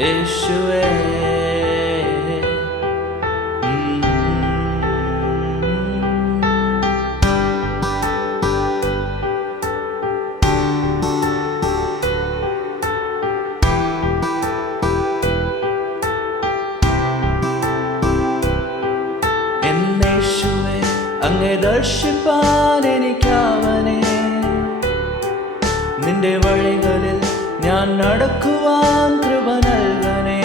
യേശുവേ എന്നേശുവേ അങ്ങേ ദർശിപ്പാൻ എനിക്കവനെ നിന്റെ വഴികളിൽ ഞാൻ നടക്കുവാൻ കൃപ നൽകണേ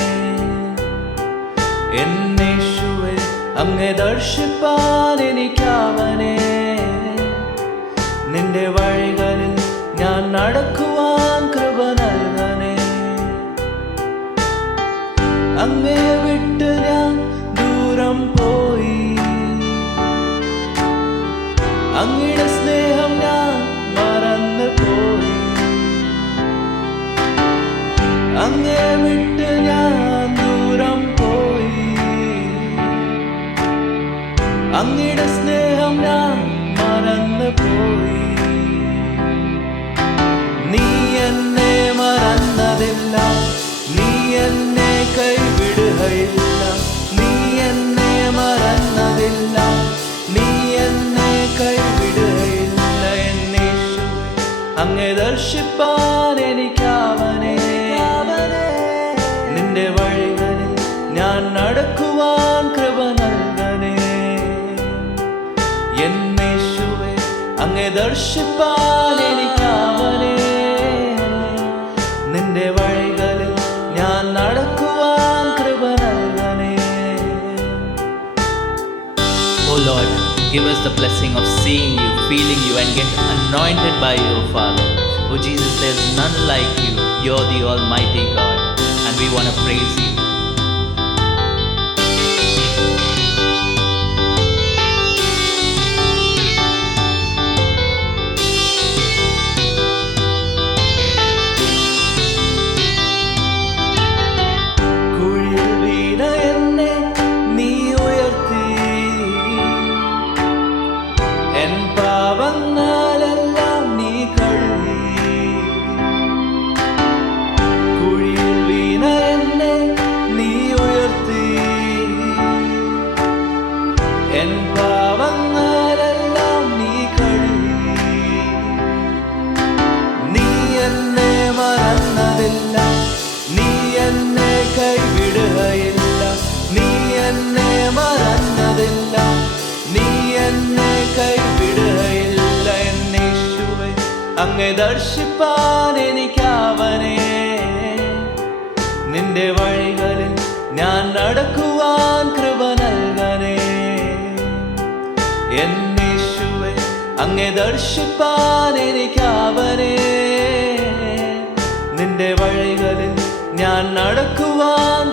എന്നേശുവേ അങ്ങേ ദർശിപ്പാൻ എനിക്കവനെ നിന്റെ വഴികളിൽ ഞാൻ നടക്കുവാൻ കൃപ നൽകണേ അങ്ങേ വിട്ട് ഞാൻ ദൂരം പോയി അങ്ങയുടെ സ്നേഹം ഞാൻ മറന്നു പോയി അങ്ങേ വിട്ട് ഞാൻ ദൂരം പോയി അങ്ങയുടെ സ്നേഹം ഞാൻ മറന്നു പോയി നീ എന്നെ മറന്നതില്ല നീ എന്നെ കൈവിടുകയില്ല നീ എന്നെ മറന്നതില്ല നീ എന്നെ കൈവിടുകയില്ല എന്നേശുവേ അങ്ങേ ദർശിപ്പാൻ എനിക്കവനെ നിന്റെ വഴികളിൽ ഞാൻ നടക്കുവാൻ കൃപ നൽകണേ എന്നേശുവേ അങ്ങേ ദർശിപ്പാൻ എനിക്കവനെ നിന്റെ വഴികളിൽ ഞാൻ നടക്കുവാൻ കൃപ നൽകണേ. Oh Lord, give us the blessing of seeing you, feeling you, and get anointed by you, Father. Oh Jesus, there's none like you. You're the Almighty God, and we want to praise you. കുഴിയിൽ വീണ എന്നെ നീ ഉയർത്തി N പാപങ്ങളെല്ലാം നീ കഴുകി കുഴിയിൽ വീണ എന്നെ നീ ഉയർത്തി എൻ പാപങ്ങളെല്ലാം നീ കഴുകി നീ എന്നെ മറന്നതില്ല നീ എന്നെ കൈവിടുകയില്ല നീ എന്നെ മറന്നതില്ല നീ എന്നെ കൈവിടുകയില്ല എന്നേശുവേ അങ്ങേ ദർശിപ്പാൻ എനിക്കവനെ നിന്റെ വഴികളിൽ ഞാൻ നടക്കുവാൻ കൃപ നൽകണേ എന്നേശുവേ അങ്ങേ ദർശിപ്പാൻ എനിക്കവനെ നിന്റെ വഴികളിൽ ഞാൻ നടക്കുവാൻ